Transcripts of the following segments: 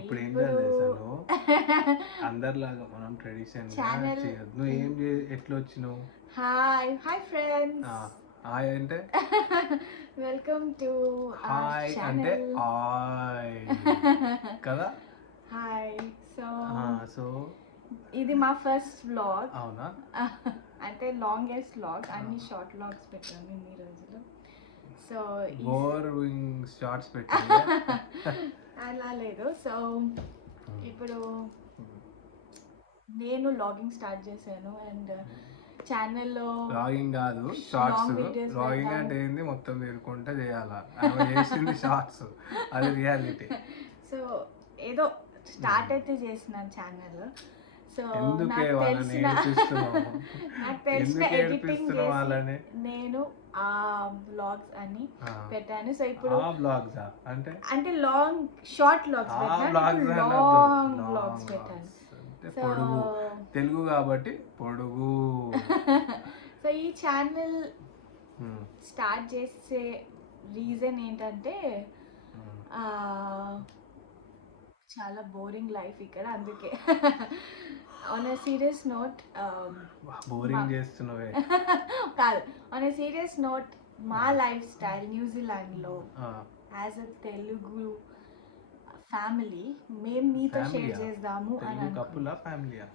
ఇప్పుడు ఏం ఇప్పుడు చేయాలి తెలుసా నువ్వు? అందరిలాగా మనం ట్రెడిషన్ గా ఛానల్ చేయొద్దు. నువ్వు ఎట్లా వచ్చినావు? హాయ్ ఆ, ఫ్రెండ్స్. హాయ్ అంటే వెల్కమ్ టు అవర్ హాయ్ అంటే ఛానల్. హాయ్ కదా. హాయ్. సో సో ఇది మా ఫస్ట్ వ్లాగ్. అవునా? అంటే లాంగెస్ట్ వ్లాగ్. అన్ని షార్ట్ వ్లాగ్స్ పెట్టాను ఇన్ని రోజులు. సో బోరింగ్ షార్ట్స్ పెట్టింది. అలా లేదు. సో ఇప్పుడు నేను లాగింగ్ స్టార్ట్ చేశాను అండ్ ఛానల్లో లాగింగ్ కాదు, షార్ట్స్. Long videos లాగింగ్ పెడతాను. అంటే ఏంది? మొత్తం తిరుగుకుంటే చేయాలా? ఆమె చేసింది షార్ట్స్, అది రియాలిటీ. సో ఏదో స్టార్ట్ అయితే చేసినాను ఛానల్. సో ఎందుకే నాకు వాళ్ళని తెలిసిన ఏడిపిస్తున్నావు? నాకు తెలిసిన ఎందుకు ఎడిటింగ్ ఏడిపిస్తున్నావు వాళ్ళని? నేను ఆ వ్లాగ్స్ అని పెట్టాను. సో ఇప్పుడు ఆ బ్లాగ్స్ అంటే అంటే లాంగ్ షార్ట్ వ్లాగ్స్ ఆ పెట్టాను, బ్లాగ్స్ లాంగ్ వ్లాగ్స్ పెట్టాను. అంటే సో పొడుగు, తెలుగు కాబట్టి పొడుగు. సో ఈ ఛానల్ స్టార్ట్ చేసే రీజన్ ఏంటంటే ఆ, చాలా బోరింగ్ లైఫ్ ఇక్కడ, అందుకే. On a serious note, boring చేస్తున్నావే. కాదు, ఆన్ ఎ సీరియస్ నోట్, మా లైఫ్ స్టైల్ న్యూజిలాండ్లో యాజ్ అ తెలుగు ఫ్యామిలీ మేము మీతో షేర్ చేద్దాము అని తెలుగు కప్పులా ఫ్యామిలీయా?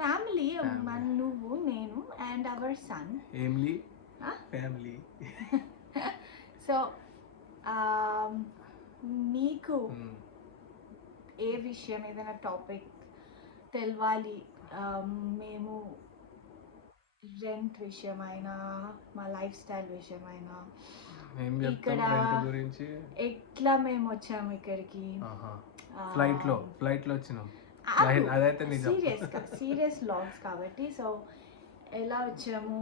ఫ్యామిలీ, నువ్వు, నేను అండ్ అవర్ సన్. ఏమ్లీ ఫ్యామిలీ. సో నీకు ఏ విషయం, ఏదైనా టాపిక్ తెలవాలి, మేము రెంట్ విషయమైనా, మా లైఫ్ స్టైల్ విషయమైనా, ఏం ఇక్కడ చెప్తాం రెంట్ గురించి? ఎట్లా మేము వచ్చాము ఇక్కడికి, ఫ్లైట్ లో వచ్చినాం. అదైతే నిజం. సీరియస్ లాగ్స్ కాబట్టి. సో ఎలా వచ్చాము,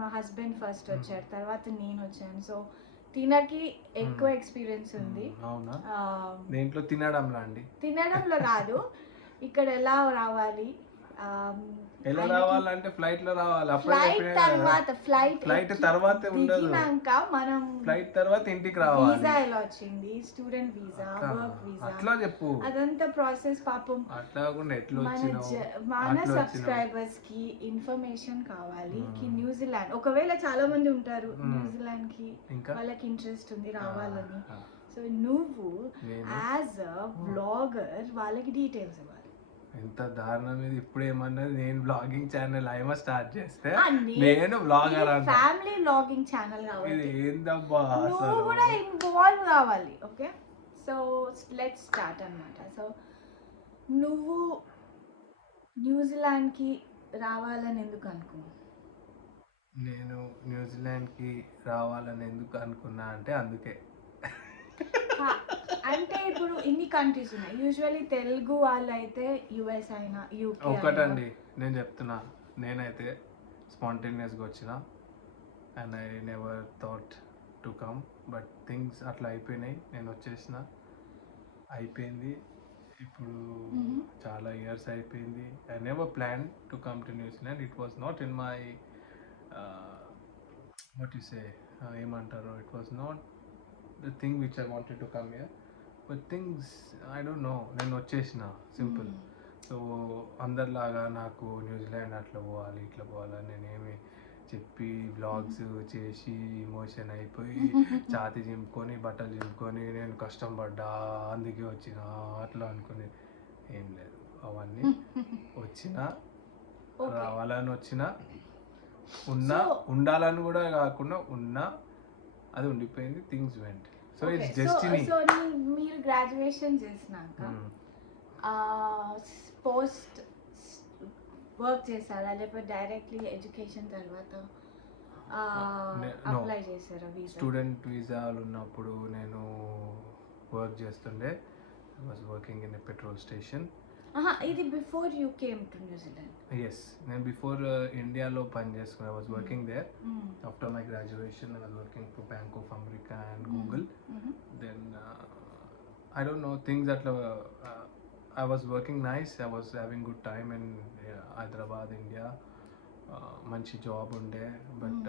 మా హస్బెండ్ ఫస్ట్ వచ్చారు, తర్వాత నేను వచ్చాను. సో తినకి ఎక్కువ ఎక్స్పీరియన్స్ ఉంది. అవునా? దేంట్లో? తినడంలో అండి? తినడంలో కాదు, ఇక్కడ ఎలా రావాలి, ఎలా రావాలంటే ఫ్లైట్ లో రావాలి. ఫ్లైట్ తర్వాత ఫ్లైట్ తర్వాత ఉండదు, దిగినాక మనం ఫ్లైట్ తర్వాత ఇంటికి రావాలి. వీసా ఎలా వచ్చింది, స్టూడెంట్ వీసా, వర్క్ వీసా, అట్లా చెప్పు. అదంతా ప్రాసెస్. పాపం అట్లా కాకుండా ఎట్లా వచ్చినావు? మన సబ్స్క్రైబర్స్ కి ఇన్ఫర్మేషన్ కావాలి కి న్యూజిలాండ్, ఒకవేళ చాలా మంది ఉంటారు న్యూజిలాండ్ కి, వాళ్ళకి ఇంట్రెస్ట్ ఉంది రావాలని. సో నువ్వు యాజ్ అ బ్లాగర్ వాళ్ళకి డీటెయిల్స్ ఇవ్వాలి. ఎంత దారుణం ఇది! ఇప్పుడు ఏమన్నది, నేను బ్లాగింగ్ ఛానల్ ఏమో స్టార్ట్ చేస్తే నేను బ్లాగర్ అంట. ఫ్యామిలీ బ్లాగింగ్ ఛానల్ కాబట్టి ఇది ఏందబ్బా నువ్వు అసలు? కూడా ఇన్వాల్వ్ కావాలి. ఓకే, సో లెట్స్ స్టార్ట్ అన్నమాట. సో నువ్వు న్యూజిలాండ్కి రావాలని ఎందుకు అనుకున్నావు? నేను న్యూజిలాండ్కి రావాలని ఎందుకు అనుకున్నా అంటే అందుకే. అంటే ఇప్పుడు ఇన్ని కంట్రీస్ ఉన్నాయి, యూజువల్లీ తెలుగు వాళ్ళు అయితే యుఎస్ అయినా యూకే. ఒకటండి నేను చెప్తున్నా, నేనైతే స్పాంటేనియస్గా వచ్చిన and I never thought to come, but things అట్లా అయిపోయినాయి, నేను వచ్చేసిన, అయిపోయింది. ఇప్పుడు చాలా ఇయర్స్ అయిపోయింది. I never plan to come to New Zealand. It was not in my what you say, ఏమంటారు, it was not the thing which I wanted to come here, but things I don't know, నేను వచ్చేసిన simple. So అందరిలాగా నాకు New Zealand అట్లా పోవాలి ఇట్లా పోవాలని నేనేమి చెప్పి బ్లాగ్స్ చేసి ఇమోషన్ అయిపోయి ఛాతి చింపుకొని బట్టలు చింపుకొని నేను కష్టం పడ్డా అందుకే వచ్చిన అట్లా అనుకుని ఏం లేదు. అవన్నీ వచ్చిన, రావాలని వచ్చిన, ఉన్నా, ఉండాలని కూడా కాకుండా ఉన్నా, అది ఉండిపోయింది. Things went. So it's destiny. So మీరు గ్రాడ్యుయేషన్ చేసినాక పోస్ట్ వర్క్ చేశారా, లేకపోతే డైరెక్ట్లీ ఎడ్యుకేషన్ తర్వాత అప్లై చేశారా వీసా? స్టూడెంట్ వీసాలు ఉన్నప్పుడు నేను వర్క్ చేస్తుండే. I was working in a petrol station. ఇది before you came to New Zealand? Yes, నేను బిఫోర్ ఇండియాలో పని చేసుకున్నా. I was working there. After my graduation I was working for bank of America and Google. Then I don't know, things అట్లా I was working nice. I was having good time in Hyderabad, India. మంచి job ఉండే. But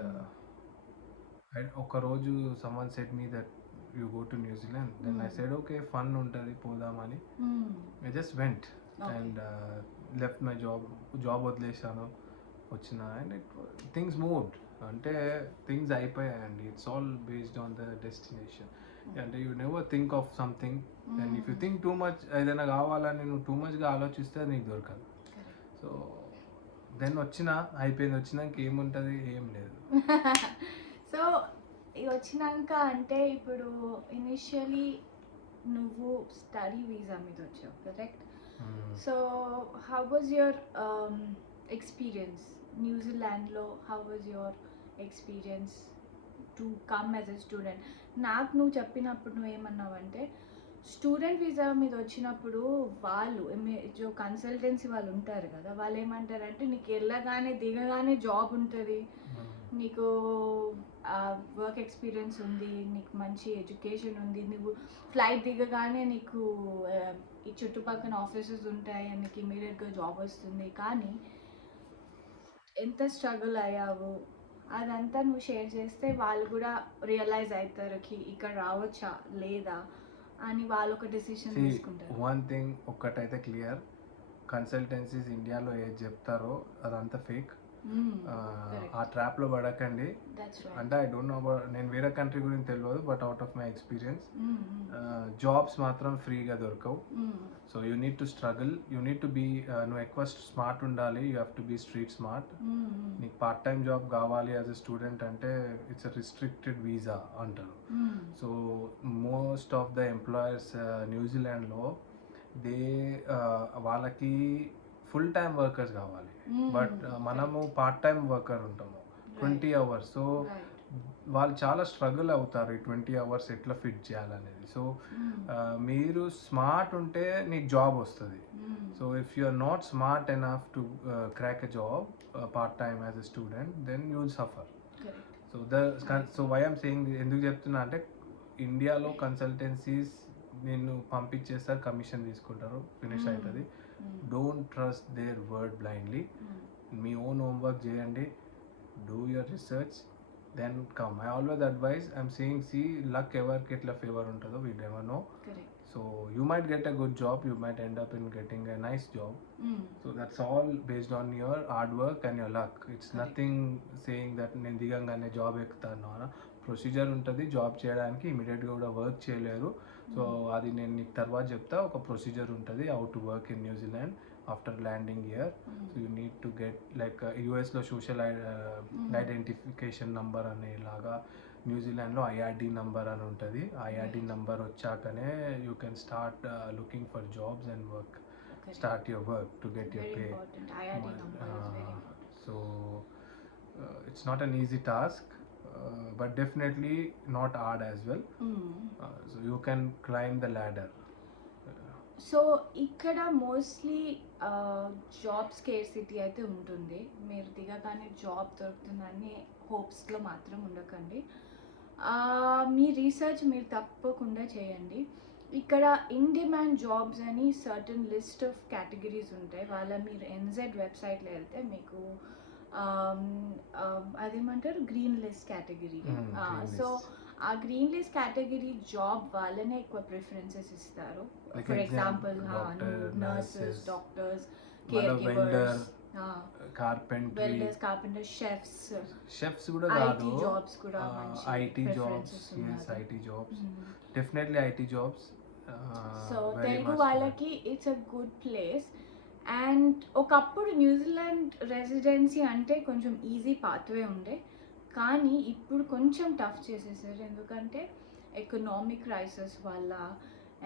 ఒక రోజు someone said me that you go to New Zealand? Then I said, okay, fun untadi podamani. I just went and left my job వదిలేసాను వచ్చిన, and things moved. అంటే things అయిపోయాయండి. It's all based on the destination. అంటే you never think of something, and if you think too much, ఏదైనా కావాలని నువ్వు two మచ్గా ఆలోచిస్తే నీకు దొరకదు. సో దెన్ అయిపోయింది. వచ్చినాక ఏముంటుంది? ఏం లేదు. సో వచ్చినాక అంటే ఇప్పుడు ఇనిషియలీ నువ్వు స్టడీ వీసా మీద వచ్చావు, correct? So how was your experience న్యూజిలాండ్లో? How was your experience to come as a student? నాకు నువ్వు చెప్పినప్పుడు నువ్వేమన్నావంటే స్టూడెంట్ వీసా మీద వచ్చినప్పుడు వాళ్ళు జో కన్సల్టెన్సీ వాళ్ళు ఉంటారు కదా, వాళ్ళు ఏమంటారంటే నీకు వెళ్ళగానే దిగగానే జాబ్ ఉంటుంది, నీకు వర్క్ ఎక్స్పీరియన్స్ ఉంది, నీకు మంచి ఎడ్యుకేషన్ ఉంది, నువ్వు ఫ్లైట్ దిగగానే నీకు ఈ చుట్టుపక్కల ఆఫీసెస్ ఉంటాయి, నీకు ఇమీడియట్గా జాబ్ వస్తుంది. కానీ ఎంత స్ట్రగుల్ అయ్యావు అదంతా నువ్వు షేర్ చేస్తే వాళ్ళు కూడా రియలైజ్ అవుతారు ఇక్కడ రావచ్చా లేదా అని, వాళ్ళు ఒక డెసిషన్ తీసుకుంటారు. వన్ థింగ్ ఒక్కటైతే క్లియర్, కన్సల్టెన్సీస్ ఇండియాలో ఏది చెప్తారో అదంతా ఫేక్. ఆ ట్రాప్లో పడకండి. అంటే ఐ డోంట్ నో అబౌట్, నేను వేరే కంట్రీ గురించి తెలియదు, but out of my experience jobs మాత్రం ఫ్రీగా దొరకవు. So you need to struggle, you need to be, నువ్వు ఎక్కువ స్మార్ట్ ఉండాలి, you have to be street smart. నీకు పార్ట్ టైం జాబ్ కావాలి యాజ్ ఎ స్టూడెంట్ అంటే ఇట్స్ అ రిస్ట్రిక్టెడ్ వీసా అంటారు. So most of the employers న్యూజిలాండ్లో వాళ్ళకి full time workers కావాలి, బట్ మనము పార్ట్ టైం వర్కర్ ఉంటాము 20 hours. సో వాళ్ళు చాలా స్ట్రగుల్ అవుతారు ఈ 20 hours ఎట్లా ఫిట్ చేయాలనేది. సో మీరు స్మార్ట్ ఉంటే నీకు జాబ్ వస్తుంది. So if you are not smart enough to crack a job part time as a student, then you will suffer. So why I'm saying, ఎందుకు చెప్తున్నా అంటే ఇండియాలో కన్సల్టెన్సీస్ నేను పంపించేస్తారు, కమిషన్ తీసుకుంటారు, ఫినిష్ అవుతుంది. Don't trust their word blindly. మీ own homework చేయండి, do your research, then come. I always advise, I'm saying, see luck ఎవరికి ఎట్లా ఫేవర్ ఉంటుందో we never know. So you might get a good job, you might end up in getting a nice job. So that's all based on your hard work and your luck. It's nothing saying that నేను దిగంగానే job ఎక్కుతాను అన్న procedure ఉంటుంది. Job చేయడానికి ఇమీడియట్గా కూడా work చేయలేరు. So అది నేను నీకు తర్వాత చెప్తా. ఒక ప్రొసీజర్ ఉంటుంది how to work in New Zealand after landing year. So you need to get like యూఎస్లో సోషల్ ఐడెంటిఫికేషన్ నంబర్ అనేలాగా న్యూజిలాండ్లో ఐఆర్డి నంబర్ అని ఉంటుంది. ఐఆర్డి నంబర్ వచ్చాకనే you can start looking for jobs and work, start your work to get your pay. So it's not an easy task, but definitely not hard as well. So you can climb the ladder. So ఇక్కడ mostly job scarcity అయితే ఉంటుంది. మీరు దిగగానే job దొరుకుతుందని హోప్స్లో మాత్రం ఉండకండి. మీ research మీరు తప్పకుండా చేయండి. ఇక్కడ ఇన్ డిమాండ్ జాబ్స్ అని సర్టన్ లిస్ట్ ఆఫ్ కేటగిరీస్ ఉంటాయి. మీరు ఎన్జెడ్ వెబ్సైట్లో వెళ్తే మీకు అదేమంటారు గ్రీన్ లిస్ట్ కేటగిరీ. సో ఆ గ్రీన్ లిస్ట్ కేటగిరీ జాబ్ వాళ్ళనే ఎక్కువ ప్రిఫరెన్సెస్ ఇస్తారు. For example nurses, doctors, care givers, welders, carpenters, chefs కూడా కాదు, జాబ్స్ కూడా IT jobs. yes, IT jobs, definitely IT jobs. So Telugu వాళ్ళకి it's a good place. And ఒకప్పుడు న్యూజిలాండ్ రెసిడెన్సీ అంటే కొంచెం ఈజీ పాత్వే ఉండే, కానీ ఇప్పుడు కొంచెం టఫ్ చేసేసారు. ఎందుకంటే ఎకనామిక్ క్రైసిస్ వల్ల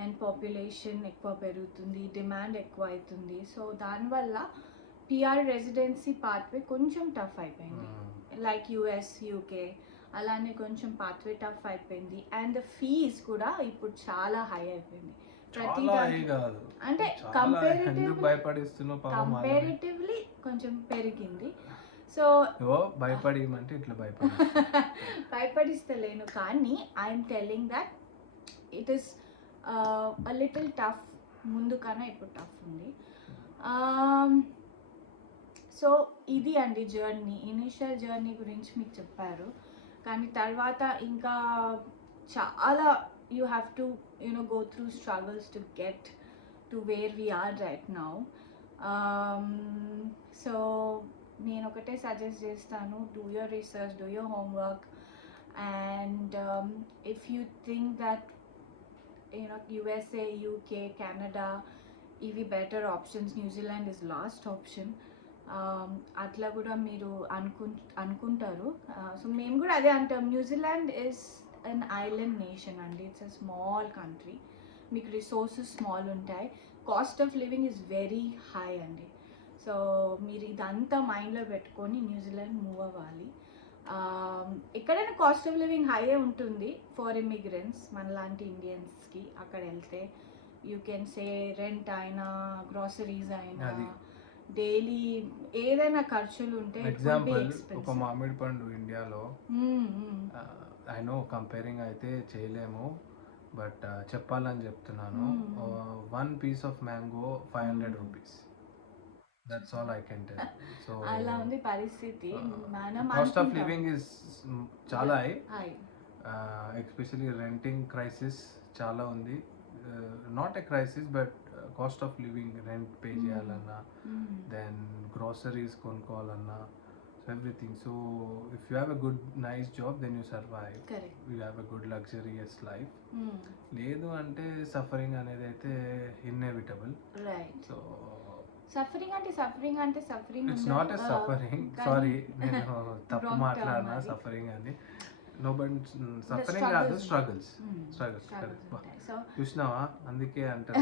అండ్ పాపులేషన్ ఎక్కువ పెరుగుతుంది, డిమాండ్ ఎక్కువ అవుతుంది. సో దానివల్ల పిఆర్ రెసిడెన్సీ పాత్వే కొంచెం టఫ్ అయిపోయింది. లైక్ యుఎస్, యూకే అలానే కొంచెం పాత్వే టఫ్ అయిపోయింది. అండ్ ద ఫీజ్ కూడా ఇప్పుడు చాలా హై అయిపోయింది. అంటే కంపారిటివ్లీ కొంచెం పెరిగింది. సో భయపడిమంటే ఇట్లా భయపడిస్తలేను, కానీ I'm telling that it is a little tough. ముందు కన్నా ఇప్పుడు టఫ్ ఉంది. సో ఇది అండి జర్నీ, ఇనిషియల్ జర్నీ గురించి మీకు చెప్పారు. కానీ తర్వాత ఇంకా చాలా you have to, you know, go through struggles to get to where we are right now. So నేను ఒకటే సజెస్ట్ చేస్తాను, do your research, do your homework, and if you think that USA, UK, Canada ఇవి better options, New Zealand is last option, అట్లా కూడా మీరు అనుకుంటారు. So మేము కూడా అదే అంటాం, New Zealand is an island nation అండి, ఇట్స్ అ స్మాల్ కంట్రీ, మీకు రిసోర్సెస్ స్మాల్ ఉంటాయి, cost of living is very high అండి. సో మీరు ఇదంతా మైండ్లో పెట్టుకొని న్యూజిలాండ్ మూవ్ అవ్వాలి. ఎక్కడైనా కాస్ట్ ఆఫ్ లివింగ్ హైయే ఉంటుంది ఫర్ ఇమిగ్రెంట్స్ మనలాంటి ఇండియన్స్కి. అక్కడ వెళ్తే యూ కెన్ సే రెంట్ అయినా, గ్రాసరీస్ అయినా, డైలీ ఏదైనా ఖర్చులు ఉంటే. ఎగ్జాంపుల్ ఒక మామిడి పండు ఇండియాలో, ఐ నో కంపేరింగ్ అయితే చేయలేము, బట్ చెప్పాలని చెప్తున్నాను, 1 piece of mango 500 rupees. That's all I can tell. So అలా ఉంది పరిస్థితి. కాస్ట్ ఆఫ్ లివింగ్ ఇస్ చాలా హై, ఎస్పెషల్లీ రెంటింగ్ క్రైసిస్ చాలా ఉంది. Not a crisis but cost of living, rent pay చేయాలన్నా, దెన్ గ్రోసరీస్ కొనుక్కోవాలన్నా, everything. So if you have a good nice job, then you survive. Correct. You have a good luxurious life. లేదు అంటే suffering అనేది అయితే inevitable. Right. So suffering అంటే suffering it's not a suffering, sorry నేను తప్పు మాట్లాడినా, suffering అని no, but suffering కాదు, స్ట్రగుల్స్. చూసినావా, అందుకే అంటారు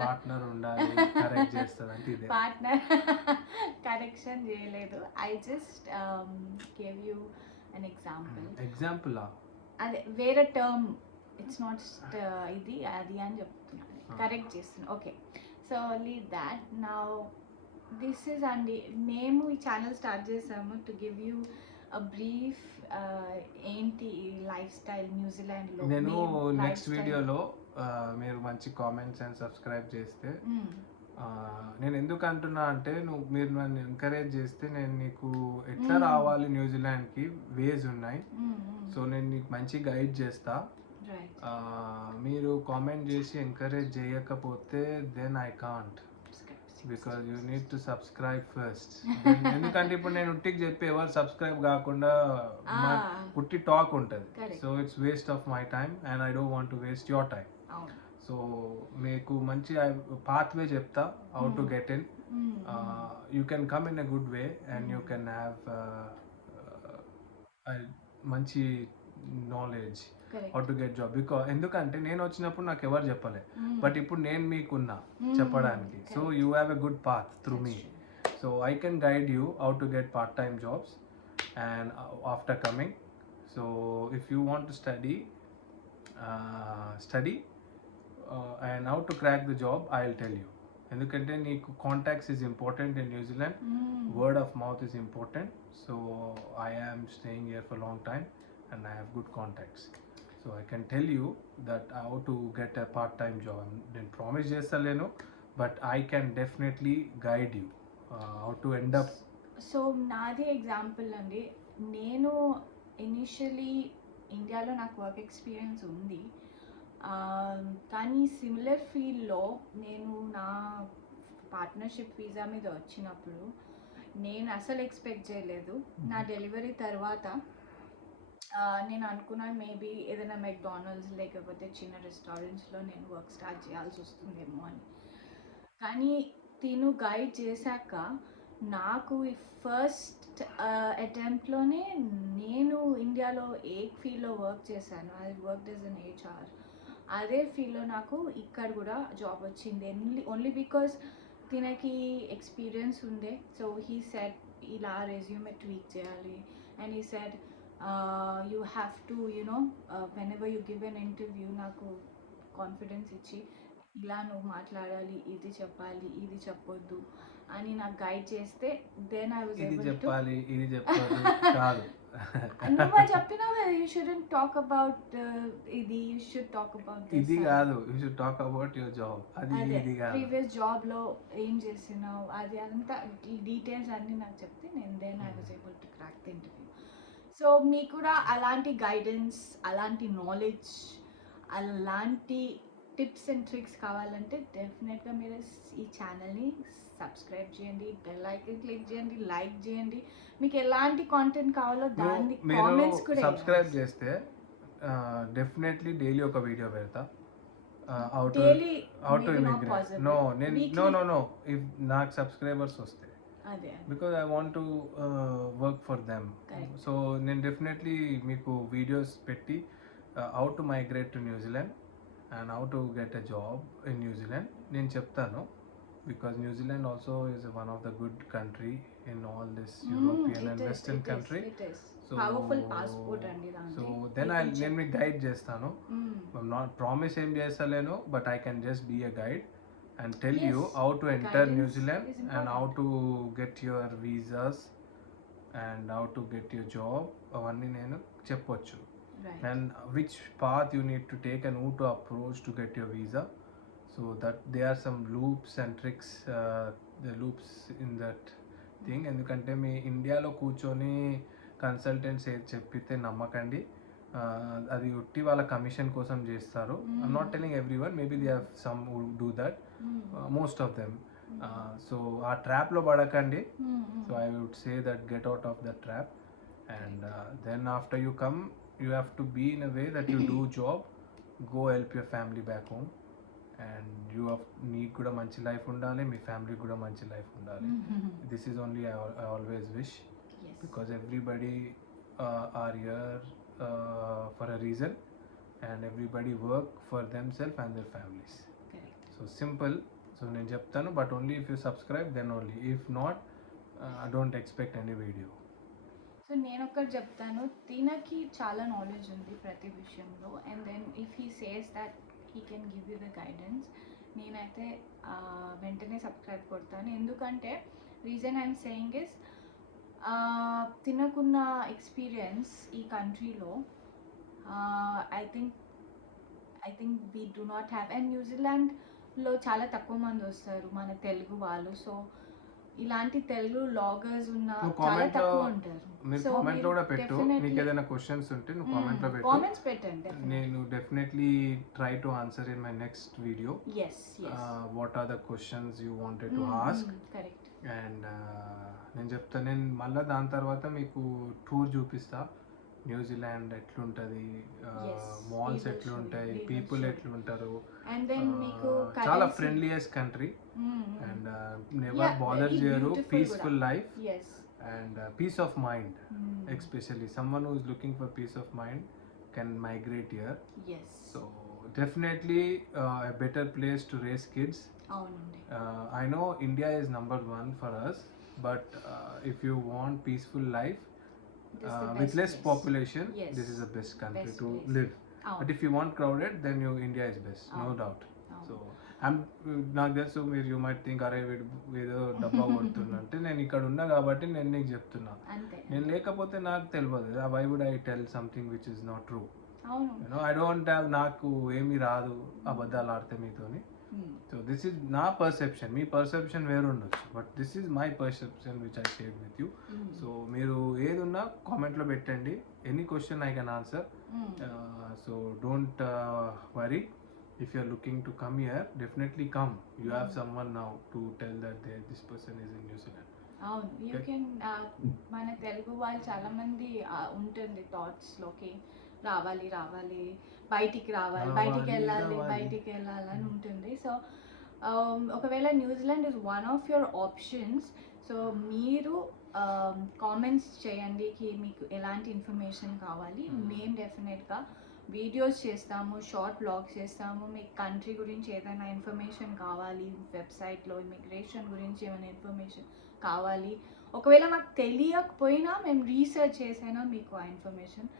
పార్ట్నర్ ఉండాలి, కరెక్ట్ చేస్తుంది అంటే ఇదే. పార్ట్నర్ కరెక్షన్ చేయలేదు, I just give you an example. అదే వేరే టర్మ్, ఇట్స్ నాట్ ఇది అది అని చెప్తున్నాను, కరెక్ట్ చేస్తున్నాను. Okay, so leave that. Now this is అండి, మేము ఈ ఛానల్ స్టార్ట్ చేసాము to give you a brief ఏంటి లైఫ్ స్టైల్ న్యూజిలాండ్లో. నేను నెక్స్ట్ వీడియోలో మీరు మంచి కామెంట్స్ అండ్ సబ్స్క్రైబ్ చేస్తే, నేను ఎందుకు అంటున్నా అంటే, మీరు నన్ను ఎంకరేజ్ చేస్తే నేను నీకు ఎట్లా రావాలి న్యూజిలాండ్కి వేస్ ఉన్నాయి, సో నేను నీకు మంచి గైడ్ చేస్తా. మీరు కామెంట్ చేసి ఎంకరేజ్ చేయకపోతే then I can't, because you need to subscribe first. ఎందుకంటే ఇప్పుడు నేను ఉట్టికి చెప్పి ఎవరు సబ్స్క్రైబ్ కాకుండా ఉట్టి టాక్ ఉంటుంది, so it's waste of my time and I don't want to waste your time. So మీకు మంచి పాత్వే చెప్తా, how to get in. You can come in a good way and you can have మంచి knowledge how to get job. Because ఎందుకంటే నేను వచ్చినప్పుడు నాకు ఎవరు చెప్పలే, బట్ ఇప్పుడు నేను మీకున్నా చెప్పడానికి. So you have a good path through me, so I can guide you how to get part time jobs and after coming. So if you want to study and how to crack the job, I'll tell you. ఎందుకంటే నీకు contacts is important in New Zealand, word of mouth is important. So I am staying here for a long time and I have good contacts, so I can tell you that how to get a part-time job. నేను promise చేస్తలేను, but I can definitely guide you how to end up. So నాది example అండి, నేను initially ఇండియాలో నాకు work experience ఉంది, కానీ similar ఫీల్డ్లో నేను నా పార్ట్నర్షిప్ వీసా మీద వచ్చినప్పుడు నేను అసలు ఎక్స్పెక్ట్ చేయలేదు. నా డెలివరీ తర్వాత నేను అనుకున్నాను మేబీ ఏదైనా మెక్డానల్డ్స్ లేకపోతే చిన్న రెస్టారెంట్స్లో నేను వర్క్ స్టార్ట్ చేయాల్సి వస్తుందేమో అని. కానీ తిను గైడ్ చేశాక నాకు ఈ ఫస్ట్ అటెంప్ట్లోనే నేను ఇండియాలో ఏ ఫీల్డ్లో వర్క్ చేశాను, I work as an HR, అదే ఫీల్డ్లో నాకు ఇక్కడ కూడా జాబ్ వచ్చింది. ఓన్లీ బికాస్ తినకి ఎక్స్పీరియన్స్ ఉండే. సో హీ సెడ్ ఇలా రెజ్యూమే ట్వీక్ చేయాలి, and he said you have to you know when ever you give an interview నాకు కాన్ఫిడెన్స్ ఇచ్చి ఇలా నువ్వు మాట్లాడాలి, ఇది చెప్పాలి, ఇది చెప్పొద్దు అని నాకు గైడ్ చేస్తే then I was able to చెప్పాలి, ఇది చెప్పాలి కాదు, నువ్వు చెప్పినావు కదా, యూ షుడెంట్ టాక్ అబౌట్ ఇది, యూ షుడ్ టాక్ అబౌట్ ఇది కాదు, you should talk about your job. అది ఇది కాదు, ప్రీవియస్ జాబ్లో ఏం చేసినావు అది అంతా డీటెయిల్స్ అన్నీ నాకు చెప్తే నేను then I was able to crack the interview. So మీకు కూడా అలాంటి గైడెన్స్, అలాంటి నాలెడ్జ్ అలాంటి టిప్స్ అండ్ ట్రిక్స్ కావాలంటే డెఫినెట్గా మీరు ఈ ఛానల్ని సబ్స్క్రైబ్ చేయండి, బెల్ ఐకాన్ క్లిక్ చేయండి, లైక్ చేయండి. మీకు ఎలాంటి కాంటెంట్ కావాలో దాన్ని కామెంట్స్ మీరు కూడా సబ్స్క్రైబ్ చేస్తే డెఫినెట్లీ డైలీ ఒక వీడియో పెడతా. డైలీ నో ఇఫ్ నాకు సబ్స్క్రైబర్స్ వస్తే అదే because I want to work for them. So నేను డెఫినెట్లీ మీకు వీడియోస్ పెట్టి how to migrate to New Zealand and how to get a job in New Zealand నేను చెప్తాను. Because New Zealand also is one of the good country in all this European and western country. Powerful passport అండి దాంట్లో. So then నేను మీకు guide చేస్తాను. Not promise ఏం చేస్తలేను, but I can just be a guide and tell you how to enter New Zealand and how to get your visas and how to get your job. Avanni nenu cheppochu. And which path you need to take and who to approach to get your visa. So that there are some loops and tricks, the loops in that thing. ఎందుకంటే మీ ఇండియాలో కూర్చొని consultants ఏది చెప్పితే నమ్మకండి. అది ఉట్టి వాళ్ళ commission కోసం చేస్తారు. I'm not telling everyone, maybe they have some who do that, most of them. So ఆ ట్రాప్లో పడకండి. So I would say that get out of the trap and then after you come you have to be in a way that you do job, go help your family back home and నీకు కూడా మంచి life ఉండాలి, మీ ఫ్యామిలీకి కూడా మంచి life ఉండాలి. This is only I always wish, because everybody are here for a reason and everybody work for themselves and their families. Correct. So simple. So నేను చెప్తాను, but only if you subscribe then only. If not, don't expect any video. So నేను ఒకటి చెప్తాను, తినకి చాలా నాలెడ్జ్ ఉంది ప్రతి విషయంలో. And then if he says that he can give you the guidance, నేనైతే వెంటనే సబ్స్క్రైబ్ కొడతాను. ఎందుకంటే రీజన్ ఐఎమ్ సేయింగ్ ఇస్ తినకున్న ఎక్స్పీరియన్స్ ఈ కంట్రీలో I think we do not have. And న్యూజిలాండ్లో చాలా తక్కువ మంది వస్తారు మన తెలుగు వాళ్ళు. సో ఇలాంటి తెలుగు లాగర్స్ ఉన్న చాలా తక్కువ ఉంటారు. మీరు కామెంట్ లో కూడా పెట్టు, నీకు ఏదైనా క్వశ్చన్స్ ఉంటే నువ్వు కామెంట్ లో పెట్టు, కామెంట్స్ పెట్టండి. నేను definitely try to answer in my next video. What are the questions you wanted to ask. Correct. And నేను చెప్తాను, నేను మళ్ళీ దాని తర్వాత మీకు టూర్ చూపిస్తా, న్యూజిలాండ్ ఎట్లుంటుంది, మాల్స్ ఎట్లుంటాయి, పీపుల్ ఎట్లుంటారు. చాలా friendliest country and never bother చేయరు, peaceful life and peace of mind. Especially someone who is looking for peace of mind can migrate here. So definitely a better place to raise kids. I know India is number one for us, but if you want peaceful life with less population, this is the best country to live. But if you want crowded, then India is best, no doubt. So నాకు తెలుసు మీరు you might think అరే ఏదో డబ్బా కొడుతున్నా అంటే, నేను ఇక్కడ ఉన్నా కాబట్టి నేను నీకు చెప్తున్నా. నేను లేకపోతే నాకు తెలియదు. Why would I tell something which is not true? I don't have, నాకు ఏమి రాదు అబద్ధాలు ఆడితే మీతోని. సో దిస్ ఈజ్ నా పర్సెప్షన్, మీ పర్సెప్షన్ వేరు ఉండొచ్చు, but this is my perception which I share with you. So మీరు ఏది ఉన్నా కామెంట్లో పెట్టండి, any question I can answer. So don't worry. If you are looking to come here, definitely come. You have someone now to tell that this person is in New Zealand. అవును, you can. మన తెలుగు వాళ్ళు చాలా మంది ఉంటుంది థాట్స్లోకి, రావాలి బయటికి వెళ్ళాలని ఉంటుంది. సో ఒకవేళ New Zealand is one of your options. So మీరు కామెంట్స్ చేయండి మీకు ఎలాంటి ఇన్ఫర్మేషన్ కావాలి. మేము డెఫినెట్గా వీడియోస్ చేస్తాము, షార్ట్ బ్లాగ్స్ చేస్తాము. మీకు కంట్రీ గురించి ఏదైనా ఇన్ఫర్మేషన్ కావాలి, వెబ్సైట్లో ఇమిగ్రేషన్ గురించి ఏమైనా ఇన్ఫర్మేషన్ కావాలి, ఒకవేళ మాకు తెలియకపోయినా మేము రీసెర్చ్ చేసైనా మీకు ఆ ఇన్ఫర్మేషన్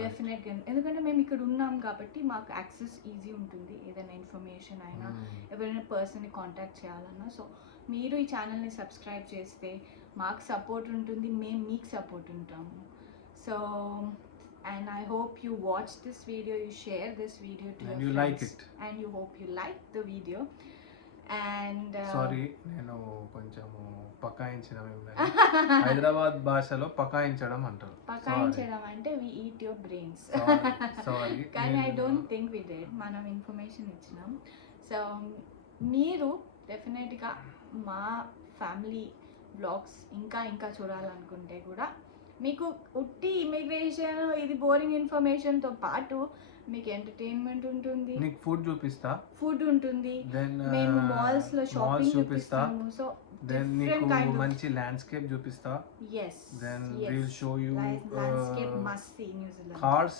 డెఫినెట్గా, ఎందుకంటే మేము ఇక్కడ ఉన్నాం కాబట్టి మాకు యాక్సెస్ ఈజీ ఉంటుంది. ఏదైనా ఇన్ఫర్మేషన్ అయినా ఎవరైనా పర్సన్ని కాంటాక్ట్ చేయాలన్నా. సో మీరు ఈ ఛానల్ని సబ్స్క్రైబ్ చేస్తే మాకు సపోర్ట్ ఉంటుంది, మేము మీకు సపోర్ట్ ఉంటాము. So and I hope you watch this video, you share this video to your friends, like it, and you hope you like the video. And sorry నేను కొంచెము పకాయించిన హైదరాబాద్ భాషలో పకాయించడం అంటారు. పకాయించడం అంటే we eat your brains. Sorry కానీ I don't think we dead, మనం ఇన్ఫర్మేషన్ ఇచ్చినాం. సో మీరు డెఫినెట్గా మా ఫ్యామిలీ బ్లాగ్స్ ఇంకా ఇంకా చూడాలనుకుంటే కూడా మీకు ఉట్టి ఇమిగ్రేషన్ ఇది బోరింగ్ ఇన్ఫర్మేషన్తో పాటు మీకు ఎంటర్టైన్మెంట్ ఉంటుంది, నీకు ఫుడ్ చూపిస్తా, ఫుడ్ ఉంటుంది, దెన్ మేము మాల్స్ లో షాపింగ్ చూపిస్తాము. సో దెన్ నీకు మంచి ల్యాండ్స్కేప్ చూపిస్తా, yes then we will show you landscape must see New Zealand. cars,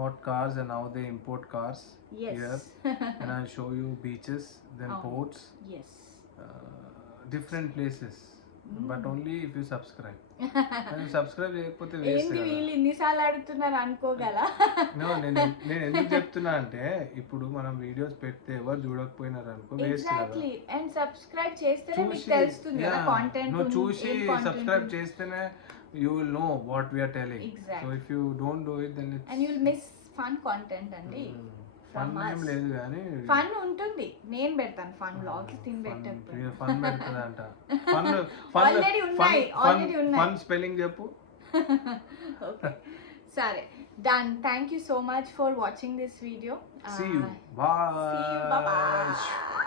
what cars and how they import cars Yes. here, and I'll show you beaches, then Oh. ports, Yes. different places, but only if you subscribe. And subscribe చేయకపోతే waste ఏంది వీళ్ళు ఇన్నిసార్లు అడుగుతున్నారు అనుకోగల. No నేను ఎందుకు చెప్తున్నా అంటే ఇప్పుడు మనం వీడియోస్ పెడితే ఎవరు చూడకపోయినారు అనుకో వేస్ట్ కదా. ఎగ్జాక్ట్లీ, అండ్ సబ్స్క్రైబ్ చేస్తేనే మీకు తెలుస్తుంది కదా కంటెంట్. నువ్వు చూసి సబ్స్క్రైబ్ చేస్తేనే you will know what we are telling. Exactly. So if you don't do it then it's and you will miss fun content అండి. ఫన్ ఏం లేదు కానీ ఫన్ ఉంటుంది, నేను పెడతాను ఫన్ వ్లాగ్స్, తిని పెట్టకపోతే ఫన్ పెడతదంట. ఫన్ ఆల్రెడీ ఉన్నాయి, ఫన్ స్పెల్లింగ్ చెప్పు. ఓకే సరే, done. Thank you so much for watching this video. See you. Bye. See you. Bye bye.